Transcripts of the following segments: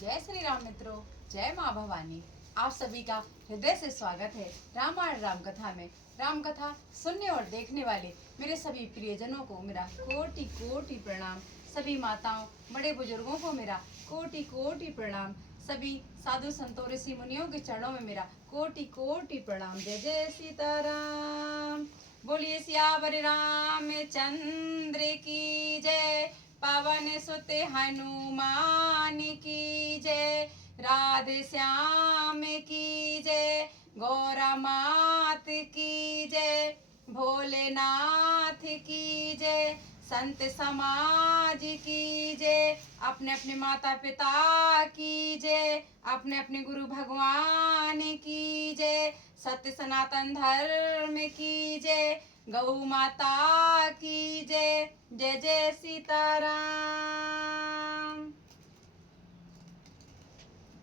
जय श्री राम मित्रों, जय माँ भवानी। आप सभी का हृदय से स्वागत है रामायण राम कथा में। राम कथा सुनने और देखने वाले मेरे सभी प्रियजनों को मेरा कोटि कोटि प्रणाम। सभी माताओं बड़े बुजुर्गों को मेरा कोटि कोटि प्रणाम। सभी साधु संतों ऋषि मुनियों के चरणों में मेरा कोटि कोटि प्रणाम। जय जय सीताराम। बोलिए सियावर रामचंद्र की जय। पवन सुत हनुमान की जय। राधे श्याम की जय। गौरा मात की जय। भोलेनाथ की जय। संत समाज की जय। अपने अपने माता पिता की जय। अपने अपने गुरु भगवान की जय। सत्य सनातन धर्म की जय। गौ माता की जय। जय जय सीताराम।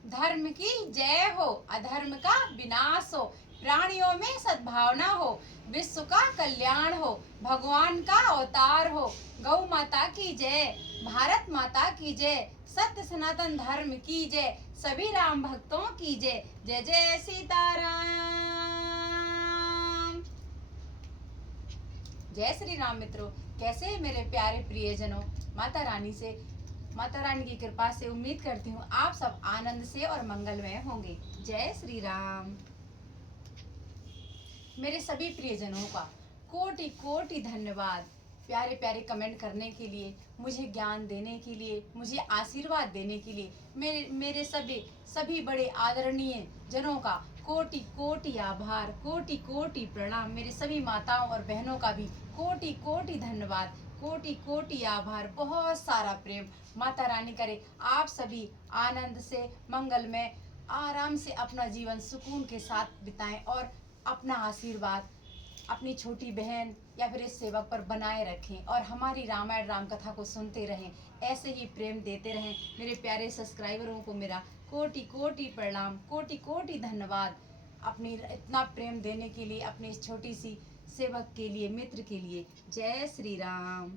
धर्म की जय हो, अधर्म का विनाश हो, प्राणियों में सद्भावना हो, विश्व का कल्याण हो, भगवान का अवतार हो। गौ माता की जय, भारत माता की जय, सत्य सनातन धर्म की जय, सभी राम भक्तों की जय। जय जय सीताराम। जय श्री राम मित्रों, कैसे हैं मेरे प्यारे प्रियजनों। माता रानी की कृपा से उम्मीद करती हूँ आप सब आनंद से और मंगलमय होंगे। जय श्री राम। मेरे सभी प्रियजनों का कोटि कोटि धन्यवाद प्यारे प्यारे कमेंट करने के लिए, मुझे ज्ञान देने के लिए, मुझे आशीर्वाद देने के लिए। मेरे सभी बड़े आदरणीय जनों का कोटि कोटि आभार, कोटि कोटि प्रणाम। मेरे सभी माताओं और बहनों का भी कोटि कोटि धन्यवाद, कोटि कोटि आभार, बहुत सारा प्रेम। माता रानी करे आप सभी आनंद से मंगलमय आराम से अपना जीवन सुकून के साथ बिताएं और अपना आशीर्वाद अपनी छोटी बहन या फिर इस सेवक पर बनाए रखें और हमारी रामायण राम कथा को सुनते रहें। ऐसे ही प्रेम देते रहें। मेरे प्यारे सब्सक्राइबरों को मेरा कोटि कोटि प्रणाम, कोटि कोटि धन्यवाद अपनी इतना प्रेम देने के लिए, अपनी इस छोटी सी सेवक के लिए, मित्र के लिए। जय श्री राम।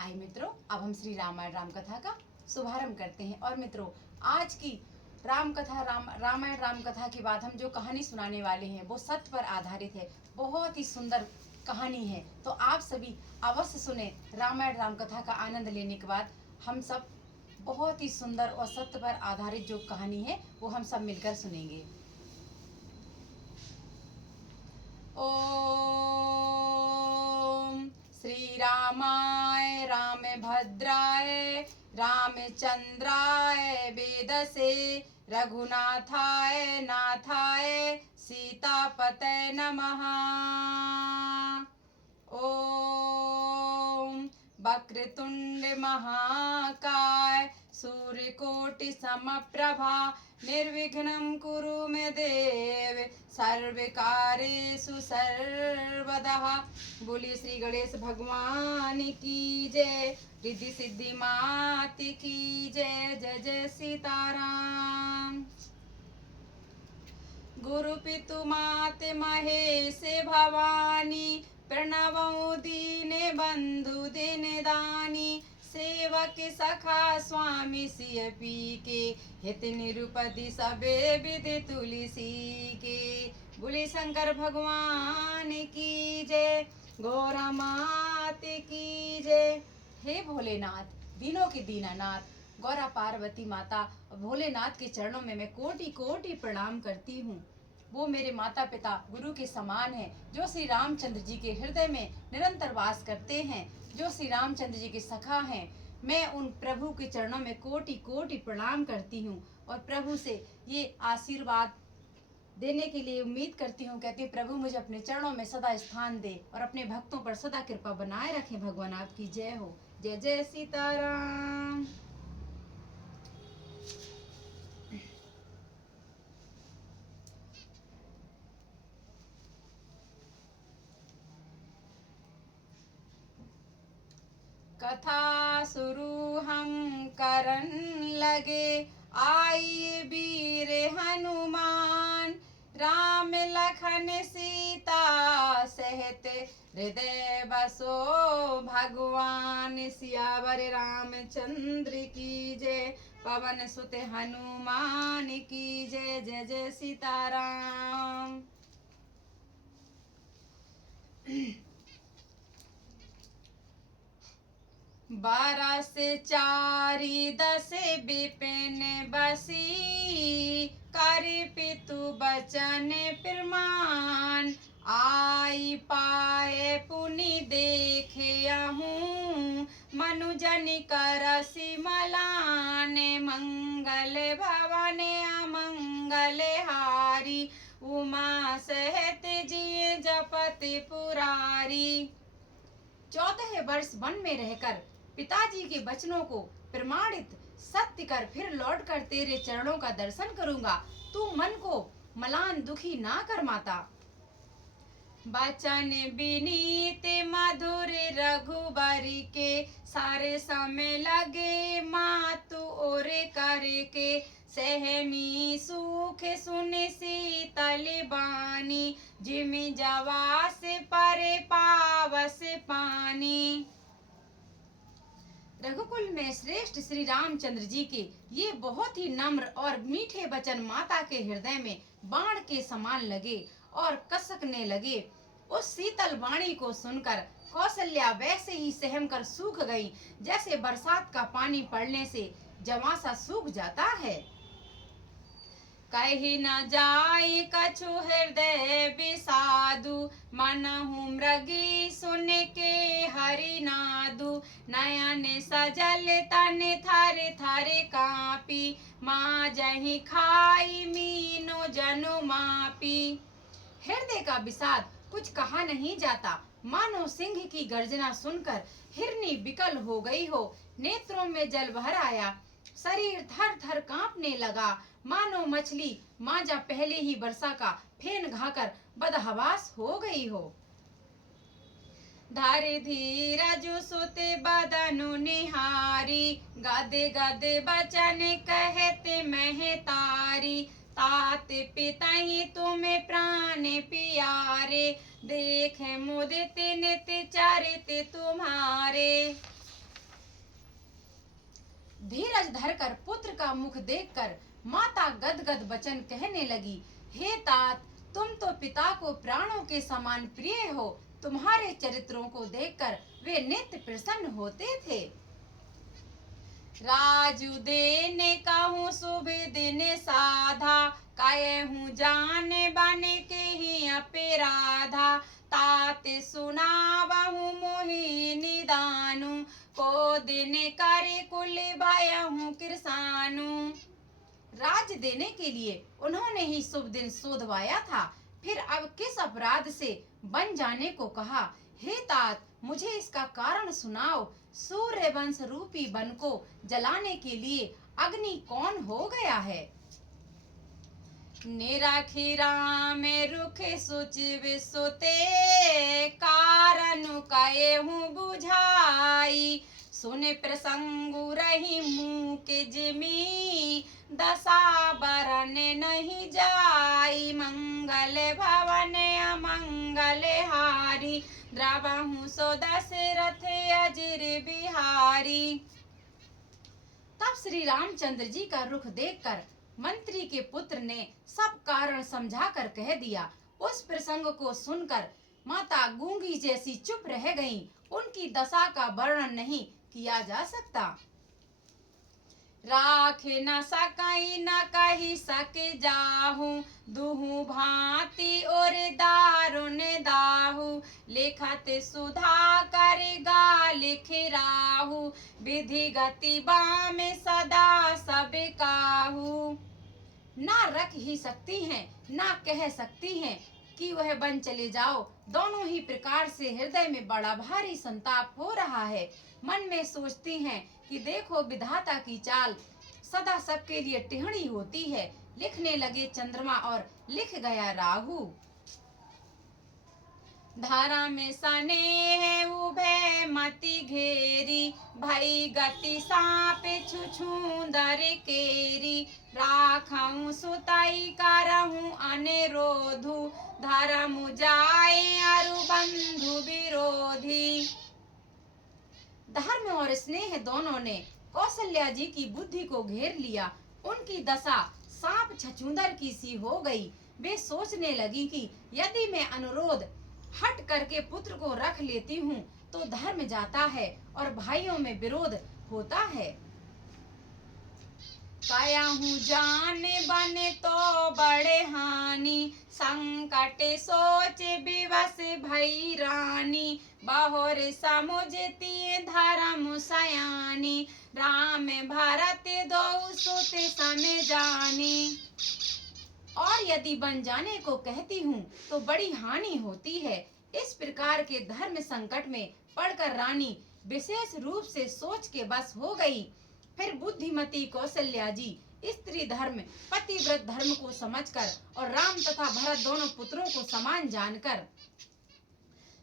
आइए मित्रों, अब हम श्री रामायण राम कथा का शुभारंभ करते हैं। और मित्रों, आज की रामायण राम कथा के बाद हम जो कहानी सुनाने वाले हैं वो सत्य पर आधारित है। बहुत ही सुंदर कहानी है, तो आप सभी अवश्य सुने। रामायण राम कथा का आनंद लेने के बाद हम सब बहुत ही सुंदर और सत्य पर आधारित जो कहानी है वो हम सब मिलकर सुनेंगे। ओम श्री रामाय रामभद्राय रामचंद्राय वेदसे रघुनाथाय नाथाय सीतापतये नमः। ओम वक्रतुंड महाकाय सूर्यकोटि समप्रभा निर्विघ्नं कुरु मे देव सर्वकार्येषु सर्वदा। बोलिए श्री गणेश भगवान की जय। रिद्धि सिद्धि मात की जय। जय जय सीताराम। गुरु पितु मात महेश भवानी प्रणवौ दीन बंधु दिन दानी। सेवक सखा स्वामी सिय पी के हित निरुपति सबे विधि तुलसी के। बोले शंकर भगवान की जय। गौरा मात की जय। हे भोलेनाथ, दीनों के दीनानाथ, गौरा पार्वती माता भोलेनाथ के चरणों में मैं कोटि कोटि प्रणाम करती हूँ। वो मेरे माता पिता गुरु के समान हैं, जो श्री रामचंद्र जी के हृदय में निरंतर वास करते हैं, जो श्री रामचंद्र जी के सखा हैं। मैं उन प्रभु के चरणों में कोटि कोटि प्रणाम करती हूँ और प्रभु से ये आशीर्वाद देने के लिए उम्मीद करती हूँ। कहती हूँ प्रभु मुझे अपने चरणों में सदा स्थान दे और अपने भक्तों पर सदा कृपा बनाए रखें। भगवान आपकी जय हो। जय जय सीताराम। कथा शुरू हम करन लगे, आइए वीर हनुमान। राम लखन सीता सहित हृदय बसो भगवान सियावर रामचंद्र की जय। पवन सुत हनुमान की जय। जय जय सीताराम। 12 से 4 10 विपिन बसी। कर पितु बचन प्रमाण। आई पाए पुनि देखे हूँ। मनुजन करसि मलान। मंगल भवन अमंगल हारी। उमा सहित जिय जपत पुरारी। 14 वर्ष वन में रहकर पिताजी के वचनों को प्रमाणित सत्य कर फिर लौटकर तेरे चरणों का दर्शन करूंगा। तू मन को मलान दुखी ना कर माता। बचन विनीत मधुर रघुबर के। सारे समय लगे मातु और करके। सहमी सुख सुन शीतल बानी। जिमि जवास पर पावस पानी। रघुकुल में श्रेष्ठ श्री रामचंद्र जी के ये बहुत ही नम्र और मीठे वचन माता के हृदय में बाण के समान लगे और कसकने लगे। उस शीतल वाणी को सुनकर कौशल्या वैसे ही सहम कर सूख गई जैसे बरसात का पानी पड़ने से जवासा सूख जाता है। कही न जाय कछु हृदय विषादु। मनहु मृगी सुन के हरि नादु। नयन सजल तन थर थर कांपी। माँ जहि खाई मीनो जनु मापी। हृदय का विषाद कुछ कहा नहीं जाता। मानो सिंह की गर्जना सुनकर हिरनी विकल हो गई हो। नेत्रों में जल भर आया। शरीर थर थर कांपने लगा। मानो मछली मांजा पहले ही वर्षा का फेन घाकर बदहवास हो गई हो। धारे धीरज सुते बदनु निहारी। गदे गदे बचन कहते महतारी। तात पितहि तुम्हें प्राण पियारे। देख मुदित नित चरित तुम्हारे। धीरज धरकर पुत्र का मुख देखकर माता गदगद वचन कहने लगी। हे तात, तुम तो पिता को प्राणों के समान प्रिय हो। तुम्हारे चरित्रों को देखकर वे नित्य प्रसन्न होते थे। राजू देने कहूँ शुभ दिन साधा। कहूँ जान बन के ही अपराधा। तात सुनावहु मोहि निदानु। को दिन करे कुल भयहु कृसानु। राज देने के लिए उन्होंने ही शुभ दिन शोधवाया था। फिर अब किस अपराध से बन जाने को कहा। हे तात, मुझे इसका कारण सुनाओ। सूर्य वंश रूपी वन को जलाने के लिए अग्नि कौन हो गया है। निराखी राम रुख सुचिव सुते। कारणु कहूँ बुझाई। सुन प्रसंगु रही मुँह के जिमी। दशा बरन नहीं जाई। मंगल भवन अमंगल हारी। द्रवहु सो दशरथ अजिर बिहारी। तब श्री रामचंद्र जी का रुख देखकर मंत्री के पुत्र ने सब कारण समझाकर कह दिया। उस प्रसंग को सुनकर माता गूंगी जैसी चुप रह गईं। उनकी दशा का वर्णन नहीं किया जा सकता। राख न सकई न कही सके जाहू। दुहु भांति और दारुण दाहू। लिखत सुधा कर गा लिख राहू। विधि गति बाम सदा सब काहू। ना रख ही सकती हैं ना कह सकती हैं कि वह बन चले जाओ। दोनों ही प्रकार से हृदय में बड़ा भारी संताप हो रहा है। मन में सोचती हैं कि देखो विधाता की चाल सदा सबके लिए टिहणी होती है। लिखने लगे चंद्रमा और लिख गया राहु। धारा में सने है उभे मति घेरी, भई गति साप छुछुंदर केरी, राखऊं सुताई करहूं अनिरोधु, धर्म जाए अरु बंधु विरोधी। धर्म और स्नेह दोनों ने कौशल्या जी की बुद्धि को घेर लिया। उनकी दशा सांप छछूंदर की सी हो गई। वे सोचने लगी कि यदि मैं अनुरोध हट करके पुत्र को रख लेती हूँ तो धर्म जाता है और भाइयों में विरोध होता है। काया हूँ जाने बने तो बड़े हानि, संकट सोच विवश भई रानी, बहुर समुझती धर्म सयानी, राम भरत दो सुत सम जानी। और यदि बन जाने को कहती हूँ तो बड़ी हानि होती है। इस प्रकार के धर्म संकट में पड़कर रानी विशेष रूप से सोच के बस हो गई। फिर बुद्धिमती कौशल्या जी स्त्री धर्म पतिव्रत धर्म को समझकर और राम तथा भरत दोनों पुत्रों को समान जानकर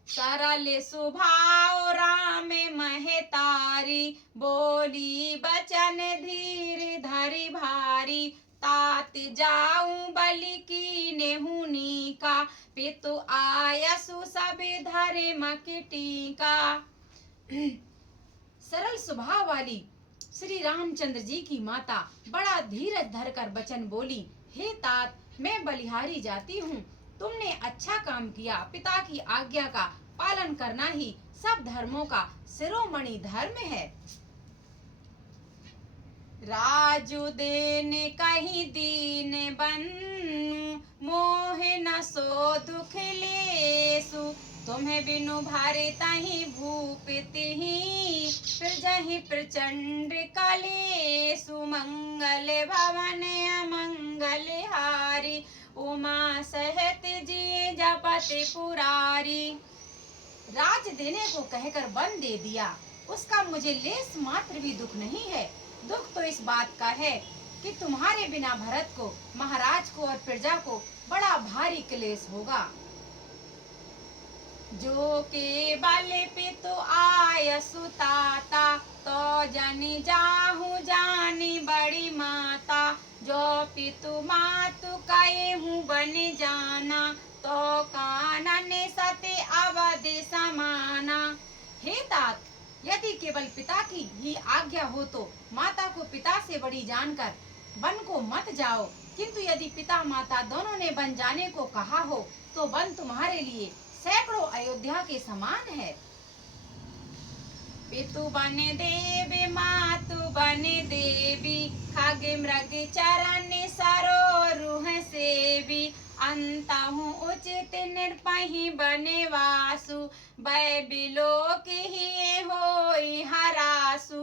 सरल स्वभाव राम महतारी, बोली बचन धीर धरि भारी, तात जाऊं बलि कीन्हु नीका, पितु आयसु सब धर्म की टीका। सरल स्वभाव वाली श्री रामचंद्र जी की माता बड़ा धीरज धरकर वचन बोली, हे तात, मैं बलिहारी जाती हूँ। तुमने अच्छा काम किया। पिता की आज्ञा का पालन करना ही सब धर्मों का शिरोमणि धर्म है। राजू देने कहीं दीन बन्नु, मोह न सो दुख लेसु, तुम्हें बिनु भारे तही भूपति ही, फिर जही प्रचंड कलेसु, मंगल भवन अमंगल हारी, उमा सहत जी जपत पुरारी। राज देने को कहकर वन दे दिया, उसका मुझे लेस मात्र भी दुख नहीं है। दुख तो इस बात का है कि तुम्हारे बिना भरत को, महाराज को और प्रजा को बड़ा भारी क्लेश होगा। जो के बल पितु आयसु ताता, तो जनि जाहु जानी बड़ी माता, जो पितु मातु कहेहु बन जाना, तो कानन सते अवध समाना। हे तात, यदि केवल पिता की ही आज्ञा हो तो माता को पिता से बड़ी जानकर वन को मत जाओ, किंतु यदि पिता माता दोनों ने बन जाने को कहा हो तो वन तुम्हारे लिए सैकड़ों अयोध्या के समान है। पितु बन देवी मातु बन देवी, खग मृग चरण सरोरुह सेवी, अंतहु उचित निर्पहि बनेवासु, बै बिलोक ही होई हरासु।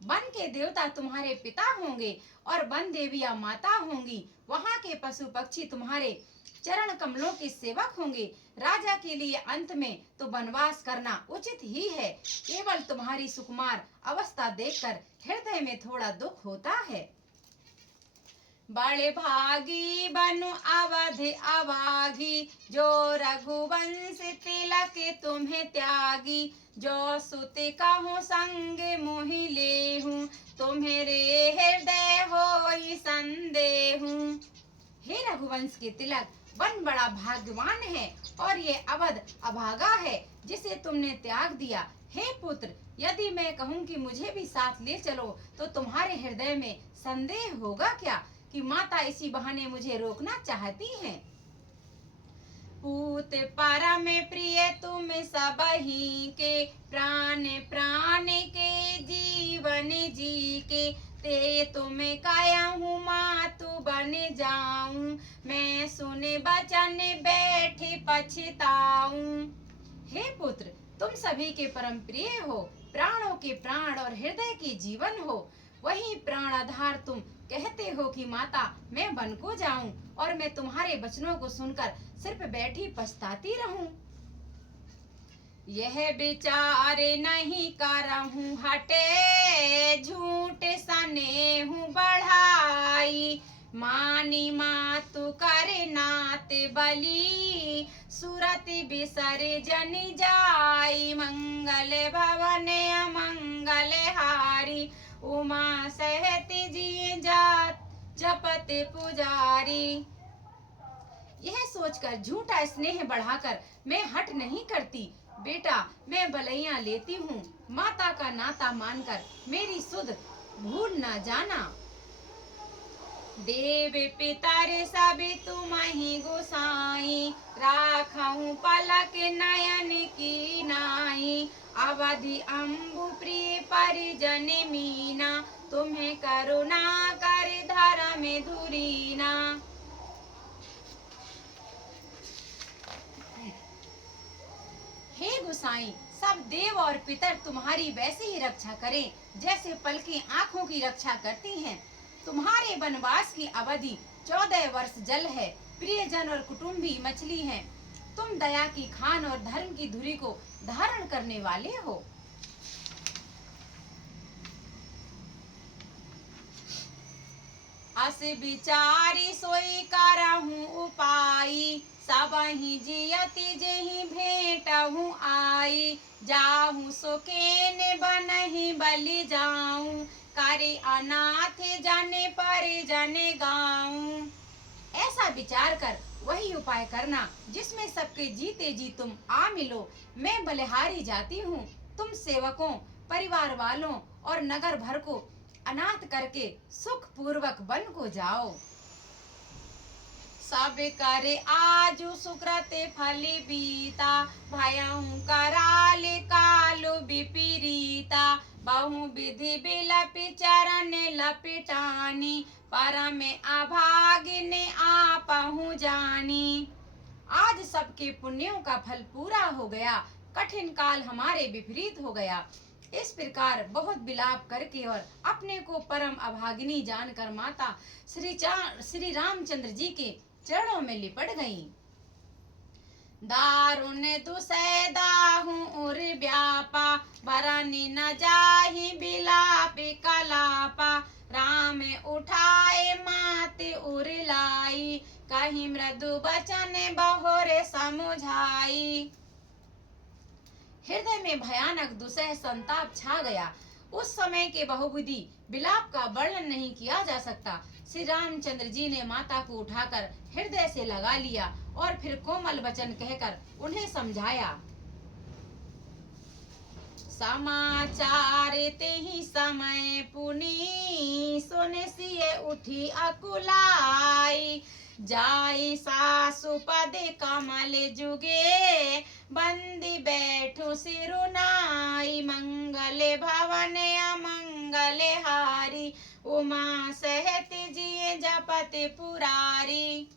वन के देवता तुम्हारे पिता होंगे और वन देवियां माता होंगी। वहाँ के पशु पक्षी तुम्हारे चरण कमलों के सेवक होंगे। राजा के लिए अंत में तो वनवास करना उचित ही है। केवल तुम्हारी सुकुमार अवस्था देखकर हृदय में थोड़ा दुख होता है। बड़े भागी बनु अवध अभागी, जो रघुवंश तिलक तुम्हें त्यागी, जो सुत कहो संग मोहि लेहूं, तुम्हेरे हृदय होई संदेहूं। हे रघुवंश के तिलक, वन बड़ा भाग्यवान है और ये अवध अभागा है जिसे तुमने त्याग दिया। हे पुत्र, यदि मैं कहूँ कि मुझे भी साथ ले चलो तो तुम्हारे हृदय में संदेह होगा क्या कि माता इसी बहाने मुझे रोकना चाहती हैं। पूत परम प्रिय तुम सबही के, प्राण प्राण के जीवन जी के, ते तुम कायहु मातु बन जाऊं, मैं सुने बचन बैठे पछताऊं। हे पुत्र, तुम सभी के परम प्रिय हो, प्राणों के प्राण और हृदय के जीवन हो। वही प्राणाधार तुम कहते हो कि माता मैं वन को जाऊं और मैं तुम्हारे वचनों को सुनकर सिर्फ बैठी पछताती रहूं। यह विचार नहीं करहूं हटे, झूठ सनेहु बढ़ाई, मानी मातु करे नात बली, सुरति बिसरे जनि जाई, मंगल भवन अमंगल हारी, उमा सहति जिय जात जपत पुजारी। यह सोचकर झूठा स्नेह बढ़ाकर मैं हट नहीं करती। बेटा, मैं बलैया लेती हूँ, माता का नाता मानकर मेरी सुध भूल न जाना। देव पितर सब तुम ही गोसाई, राखहूँ पलक नयन की नाई, अवधि अम्बु प्रिय परिजन मीना, तुम्हें करुणा कर धर्म धुरीना। हे गोसाई, सब देव और पितर तुम्हारी वैसे ही रक्षा करें जैसे पलकें आँखों की रक्षा करती हैं। तुम्हारे वनवास की अवधि 14 वर्ष जल है, प्रियजन और कुटुंबी मछली हैं। तुम दया की खान और धर्म की धुरी को धारण करने वाले हो। अस विचारी सोई करहूँ उपाई, सबहि जियति जेहि भेटहूँ आई, जाहूँ सुखेन बनहि बलि जाऊँ, करे अनाथ जन परिजन गाऊँ। ऐसा विचार कर वही उपाय करना जिसमें सबके जीते जी तुम आ मिलो। मैं बलिहारी जाती हूँ, तुम सेवकों, परिवार वालों और नगर भर को अनाथ करके सुख पूर्वक वन को जाओ। सब करे आजु सुकृत फल बीता, भयहु कराल कालो विपरीता, बहु विधि बिलपि चरण लपिटानी, परम अभागिने आपहु जानी। आज सबके पुण्यों का फल पूरा हो गया, कठिन काल हमारे विपरीत हो गया। इस प्रकार बहुत विलाप करके और अपने को परम अभागिनी जानकर माता श्री रामचंद्र जी के चरणों में लिपट गईं। दारुण दुसै दाहु उर व्यापा, बरनि न जाहि बिलापि कलापा, राम उठाए मात उर लाई, कहीं मृदु बचन बहुरे समुझाई। हृदय में भयानक दुसह संताप छा गया। उस समय के बहुविधि विलाप का वर्णन नहीं किया जा सकता। श्री रामचंद्र जी ने माता को उठाकर हृदय से लगा लिया और फिर कोमल वचन कहकर उन्हें समझाया। समाचार तेहि समय पुनि, सुन सिय उठी अकुलाई, जाई सासु पद कमल जुगे, बंदी बैठो सिरुनाई, मंगल भवन अमंगल हारी, उमा सहति जिय जपत पुरारी।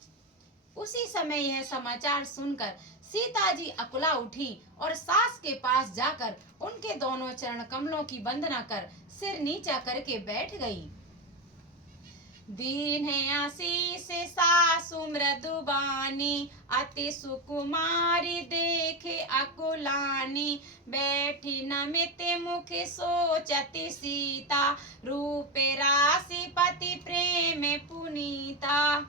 उसी समय यह समाचार सुनकर सीता जी अकुला उठी और सास के पास जाकर उनके दोनों चरण कमलों की वंदना कर सिर नीचा करके बैठ गई। दीन आशीष सासु मृदुबानी, अति सुकुमारी देखे अकुलानी, बैठी नमित मुख सोचति सीता, रूप राशि पति प्रेम पुनीता।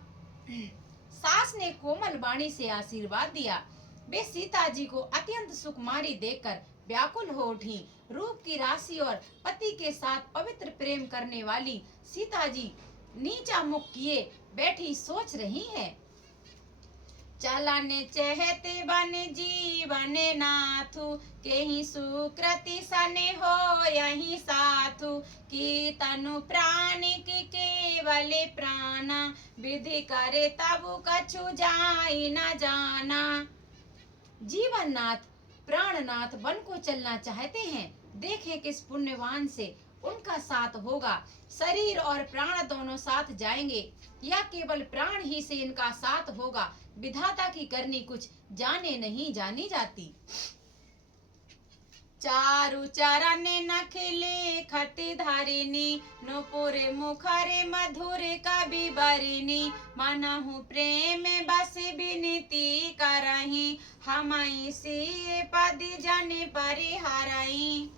सास ने कोमल वाणी से आशीर्वाद दिया। वे सीता जी को अत्यंत सुकुमारी देखकर व्याकुल हो उठी। रूप की राशि और पति के साथ पवित्र प्रेम करने वाली सीता जी नीचा मुख किए बैठी सोच रही हैं। चलन चहते बन जीवन नाथु, केहि सुकृति सने हो यही साथु, की तनु प्राणी की केवल प्राणा, विधि करे तबु कछु जाई न जाना। जीवन नाथ, प्राणनाथ वन को चलना चाहते हैं। देखें किस पुण्यवान से उनका साथ होगा। शरीर और प्राण दोनों साथ जाएंगे या केवल प्राण ही से इनका साथ होगा। विधाता की करनी कुछ जाने नहीं जानी जाती। चारु चरण नखिले खति धरिनी, नुपुर मुखरे मधुर कवि बरिनी, मनहु प्रेम बस विनती करही, हमई सिय पद जन परिहरई।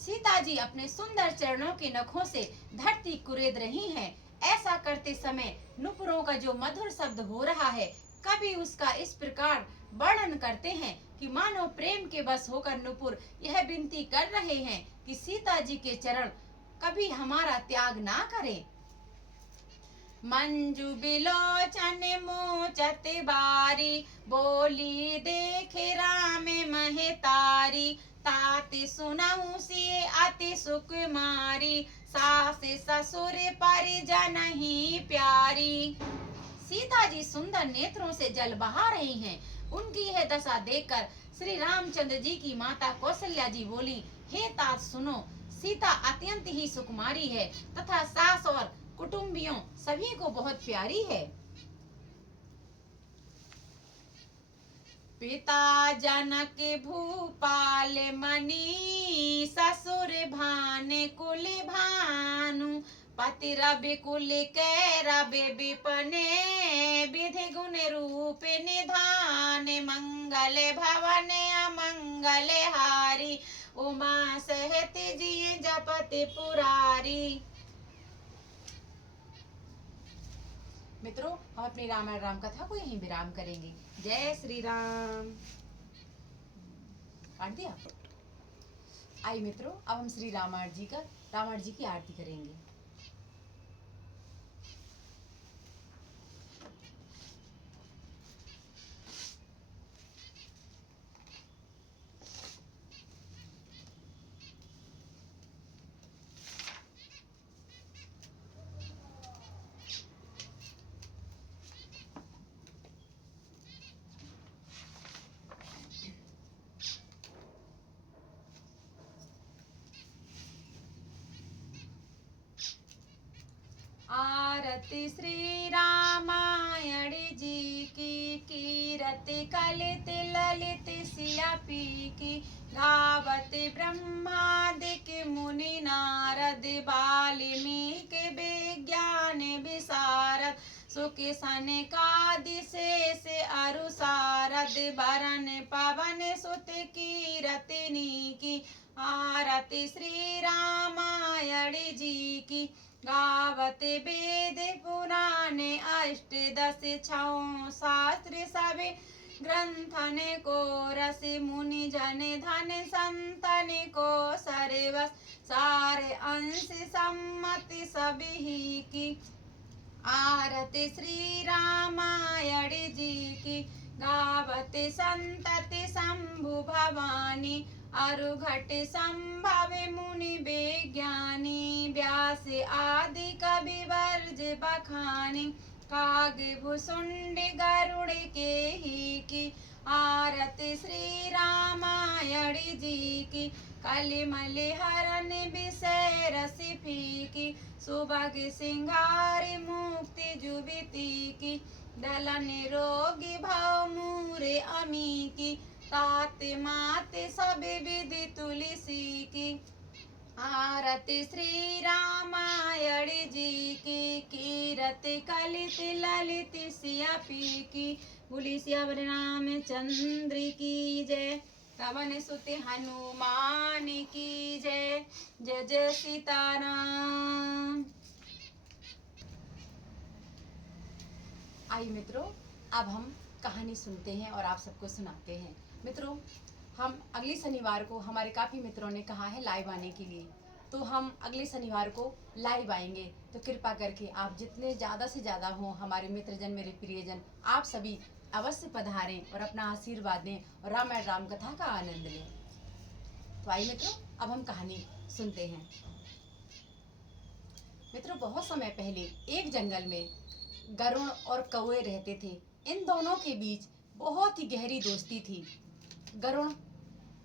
सीता जी अपने सुंदर चरणों के नखों से धरती कुरेद रही हैं। ऐसा करते समय नुपुरों का जो मधुर शब्द हो रहा है, कभी उसका इस प्रकार वर्णन करते हैं कि मानो प्रेम के बस होकर नुपुर यह विनती कर रहे हैं कि सीता जी के चरण कभी हमारा त्याग ना करें। मंजू बिलोचन मोचत बारी, बोली देखे राम महतारी, ताति सुनहु सिय अति सुकुमारी, सास ससुर परिजन ही प्यारी। सीता जी सुंदर नेत्रों से जल बहा रही हैं। उनकी यह दशा देखकर श्री रामचंद्र जी की माता कौशल्या जी बोली, हे तात सुनो, सीता अत्यंत ही सुकुमारी है तथा सास और कुटुंबियों सभी को बहुत प्यारी है। पिता जनक भूपाल मणि, ससुर भान कुल भानु, पति रवि कुल कै रवि विपने, विधि गुण रूप निधान, मंगल भवन अमंगल हारी, उमा सहित जिय जपति पुरारी। मित्रों, हम अपनी रामायण राम कथा को यहीं विराम करेंगे। जय श्री राम। काट दिया। आइए मित्रों, अब हम श्री रामायण जी की आरती करेंगे। आरती श्री रामायण जी की, कीरति कलित ललित सिया पी की, गावत ब्रह्मादिक मुनि नारद, वाल्मीकि विज्ञान विशारद, सुख सनकादि शेष अरु सारद, वरन पवन सुत कीरतिनी की। आरती श्री रामायण जी की, गावत वेद पुराण अष्टदश छौ शास्त्र सभी ग्रंथन को रस, मुनि जन धन संतन को सर्वस, सारे अंश सम्मति सभी की। आरती श्री रामायण जी की, गावत संतति शंभु भवानी, अरुघट संभव मुनि विज्ञानी, व्यास आदि कवि वर्ज बखानी, काग भुसुंड गरुड़ के ही की। आरती श्री रामायण जी की, कलिमल हरण विषय रसि फीकी, सुभग सिंगार मुक्ति जुबिती की, दलन रोगी भव मूरे अमी की, तात मात सब विधि तुलसी की। आरती श्री रामायण जी की, कीरति कलित ललित सिया पी की, बोली सियावर रामचंद्र की जय, पवन सुत हनुमान की जय। जय जय सीताराम। आइए मित्रों, अब हम कहानी सुनते हैं और आप सबको सुनाते हैं। मित्रों, हम अगले शनिवार को, हमारे काफ़ी मित्रों ने कहा है लाइव आने के लिए, तो हम अगले शनिवार को लाइव आएंगे। तो कृपा करके आप जितने ज़्यादा से ज़्यादा हों, हमारे मित्रजन, मेरे प्रियजन, आप सभी अवश्य पधारें और अपना आशीर्वाद दें और रामायण राम कथा का आनंद लें। तो आइए मित्रों, अब हम कहानी सुनते हैं। मित्रों, बहुत समय पहले एक जंगल में गरुड़ और कौवे रहते थे। इन दोनों के बीच बहुत ही गहरी दोस्ती थी। गरुड़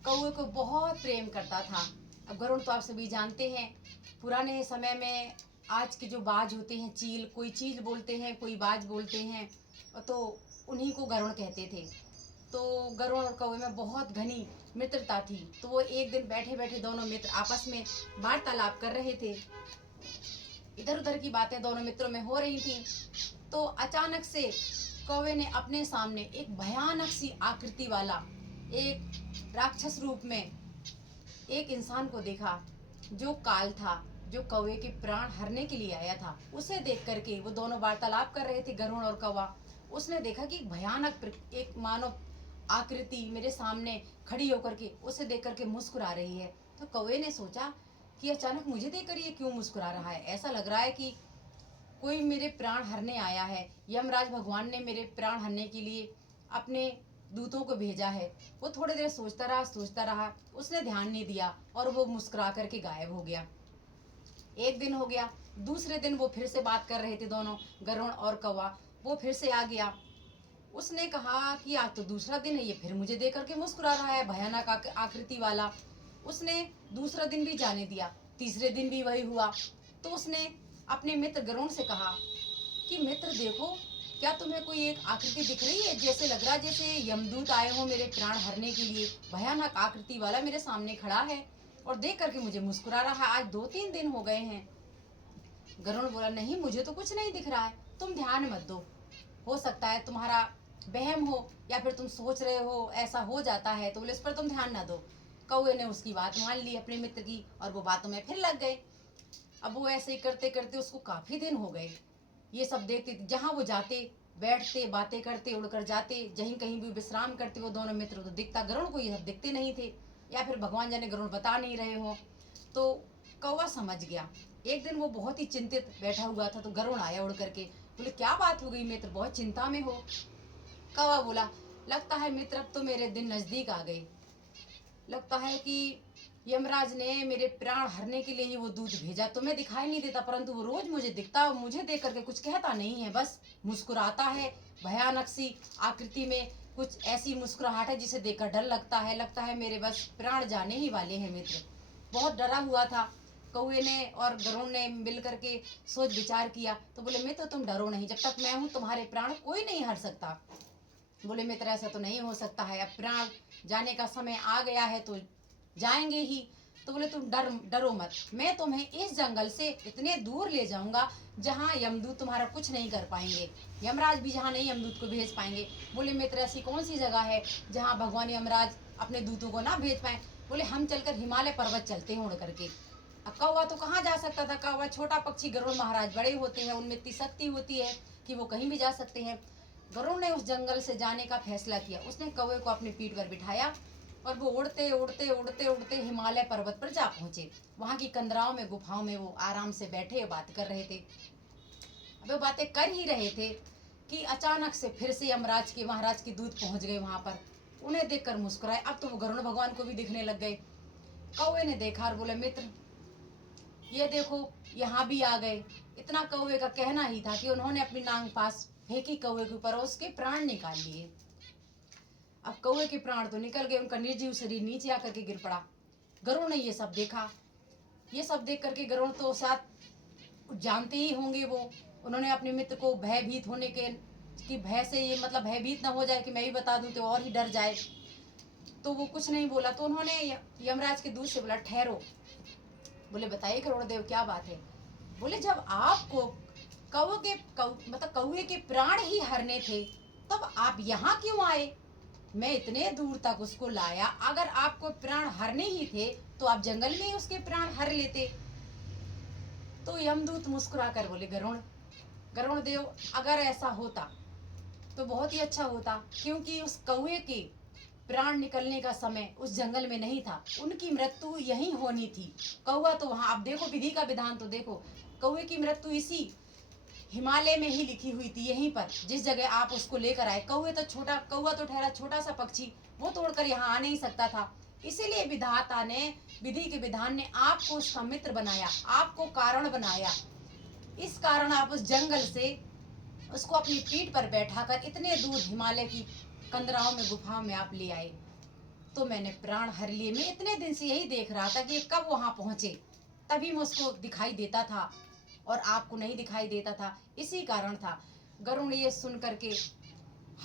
कौवे को बहुत प्रेम करता था। अब गरुड़ तो आप सभी जानते हैं, पुराने समय में आज के जो बाज होते हैं, चील, कोई चील बोलते हैं, कोई बाज बोलते हैं, तो उन्हीं को गरुड़ कहते थे। तो गरुड़ और कौवे में बहुत घनी मित्रता थी। तो वो एक दिन बैठे बैठे दोनों मित्र आपस में वार्तालाप कर रहे थे। इधर उधर की बातें दोनों मित्रों में हो रही थी। तो अचानक से कौवे ने अपने सामने एक भयानक सी आकृति वाला, एक राक्षस रूप में एक इंसान को देखा, जो काल था, जो कौवे के प्राण हरने के लिए आया था। उसे देख करके वो दोनों वार्तालाप कर रहे थे, गरुड़ और कौवा। उसने देखा कि एक मानव आकृति मेरे सामने खड़ी होकर के उसे देख करके मुस्कुरा रही है। तो कौवे ने सोचा कि अचानक मुझे देखकर ये क्यों मुस्कुरा रहा है, ऐसा लग रहा है कि कोई मेरे प्राण हरने आया है। यमराज भगवान ने मेरे प्राण हरने के लिए अपने दूतों को भेजा है। वो थोड़ी देर सोचता रहा, उसने ध्यान नहीं दिया और वो मुस्कुरा करके गायब हो गया। एक दिन हो गया, दूसरे दिन वो फिर से बात कर रहे थे दोनों, गरुड़ और कौवा। वो फिर से आ गया, उसने कहा कि आज तो दूसरा दिन है, ये फिर मुझे देख करके मुस्कुरा रहा है, भयानक आकृति वाला। उसने दूसरा दिन भी जाने दिया, तीसरे दिन भी वही हुआ। तो उसने अपने मित्र गरुड़ से कहा कि मित्र देखो, क्या तुम्हें कोई एक आकृति दिख रही है? जैसे लग रहा है जैसे यमदूत आए हो मेरे प्राण हरने के लिए। भयानक आकृति वाला मेरे सामने खड़ा है और देख करके मुझे मुस्कुरा रहा है। आज 2-3 दिन हो गए हैं। गरुड़ बोला, नहीं मुझे तो कुछ नहीं दिख रहा है, तुम ध्यान मत दो, हो सकता है तुम्हारा वहम हो या फिर तुम सोच रहे हो, ऐसा हो जाता है। तो बोले इस पर तुम ध्यान ना दो। कौवे ने उसकी बात मान ली अपने मित्र की और वो बातों में फिर लग गए। अब वो ऐसे ही करते करते उसको काफी दिन हो गए। ये सब देखते, जहाँ वो जाते बैठते बातें करते, उड़कर जाते, जहीं कहीं भी विश्राम करते वो दोनों मित्र, तो दिखता गरुड़ को ये सब दिखते नहीं थे, या फिर भगवान जाने गरुड़ बता नहीं रहे हो। तो कौवा समझ गया। एक दिन वो बहुत ही चिंतित बैठा हुआ था, तो गरुड़ आया उड़ करके, बोले क्या बात हो गई मित्र, बहुत चिंता में हो? कौवा बोला, लगता है मित्र अब तो मेरे दिन नजदीक आ गए। लगता है कि यमराज ने मेरे प्राण हरने के लिए ही वो दूत भेजा। तुम्हें दिखाई नहीं देता, परंतु वो रोज मुझे दिखता, मुझे देख करके कुछ कहता नहीं है, बस मुस्कुराता है। भयानक सी आकृति में कुछ ऐसी मुस्कुराहट है जिसे देखकर डर लगता है। लगता है मेरे बस प्राण जाने ही वाले हैं मित्र। बहुत डरा हुआ था। कौवे ने और गरुड़ ने मिल करके सोच विचार किया, तो बोले मित्र तुम डरो नहीं, जब तक मैं हूँ तुम्हारे प्राण कोई नहीं हर सकता। बोले मित्र ऐसा तो नहीं हो सकता है, अब प्राण जाने का समय आ गया है तो जाएंगे ही। तो बोले तुम डरो मत, मैं तुम्हें इस जंगल से इतने दूर ले जाऊंगा जहाँ यमदूत तुम्हारा कुछ नहीं कर पाएंगे, यमराज भी जहाँ नहीं यमदूत को भेज पाएंगे। बोले मित्र ऐसी कौन सी जगह है जहाँ भगवान यमराज अपने दूतों को ना भेज पाए? बोले हम चलकर हिमालय पर्वत चलते हैं उड़ करके। अब कौवा तो कहाँ जा सकता था, कौवा छोटा पक्षी, गरुड़ महाराज बड़े होते हैं, उनमें इतनी शक्ति होती है कि वो कहीं भी जा सकते हैं। गरुड़ ने उस जंगल से जाने का फैसला किया। उसने कौवे को अपनी पीठ पर बिठाया और वो उड़ते उड़ते उड़ते उड़ते हिमालय पर्वत पर जा पहुंचे। वहां की कंदराओं में, गुफाओं में वो आराम से बैठे बात कर रहे थे। अब वो बातें कर ही रहे थे कि अचानक से फिर से यमराज के महाराज के दूत पहुंच गए वहां पर। उन्हें देखकर मुस्कुराए। अब तो वो गरुड़ भगवान को भी दिखने लग गए। कौवे ने देखा और बोले मित्र ये देखो यहाँ भी आ गए। इतना कौवे का कहना ही था कि उन्होंने अपनी नांग पास फेंकी कौवे के ऊपर और उसके प्राण निकाल लिए। अब कौवे के प्राण तो निकल गए, उनका निर्जीव शरीर नीचे आकर के गिर पड़ा। गरुड़ ने ये सब देखा। ये सब देख करके गरुड़ तो साथ जानते ही होंगे वो, उन्होंने अपने मित्र को भयभीत होने के कि भय से ये मतलब भयभीत ना हो जाए कि मैं भी बता दूं तो और ही डर जाए, तो वो कुछ नहीं बोला। तो उन्होंने यमराज के दूत से बोला ठहरो। बोले बताइए गरुड़ देव क्या बात है? बोले जब आपको कौवे के प्राण ही हरने थे तब आप यहाँ क्यों आए? मैं इतने दूर तक उसको लाया, अगर आपको प्राण हरने ही थे तो आप जंगल में ही उसके प्राण हर लेते। तो यमदूत मुस्कुरा कर बोले गरुड़ देव अगर ऐसा होता तो बहुत ही अच्छा होता, क्योंकि उस कौवे के प्राण निकलने का समय उस जंगल में नहीं था, उनकी मृत्यु यहीं होनी थी। कौवा तो वहां, आप देखो विधि का विधान तो देखो, कौवे की मृत्यु इसी हिमालय में ही लिखी हुई थी, यहीं पर जिस जगह आप उसको लेकर आए। कौवा तो ठहरा छोटा सा पक्षी, वो तोड़कर यहाँ आ नहीं सकता था। इसीलिए विधाता ने, विधि के विधान ने आपको उसका मित्र बनाया, आपको कारण बनाया। इस कारण आप उस जंगल से उसको अपनी पीठ पर बैठाकर इतने दूर हिमालय की कंदराओं में, गुफाओं में आप ले आए। तो मैंने प्राण हर लिए। मैं इतने दिन से यही देख रहा था कि कब वहां पहुंचे, तभी मुझको दिखाई देता था और आपको नहीं दिखाई देता था, इसी कारण था। गरुड़ ये सुन करके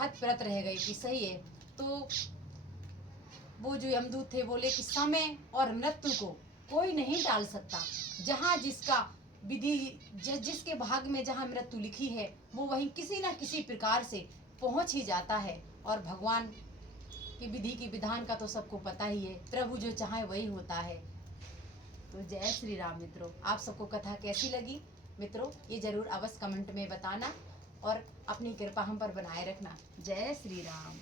हतप्रत रह गए कि सही है। तो वो जो यमदूत थे बोले कि समय और मृत्यु को कोई नहीं टाल सकता, जहाँ जिसका विधि, जिसके भाग में जहाँ मृत्यु लिखी है वो वहीं किसी न किसी प्रकार से पहुंच ही जाता है। और भगवान की विधि की विधान का तो सबको पता ही है, प्रभु जो चाहे वही होता है। तो जय श्री राम मित्रों। आप सबको कथा कैसी लगी मित्रों, ये जरूर अवश्य कमेंट में बताना। और अपनी कृपा हम पर बनाए रखना। जय श्री राम।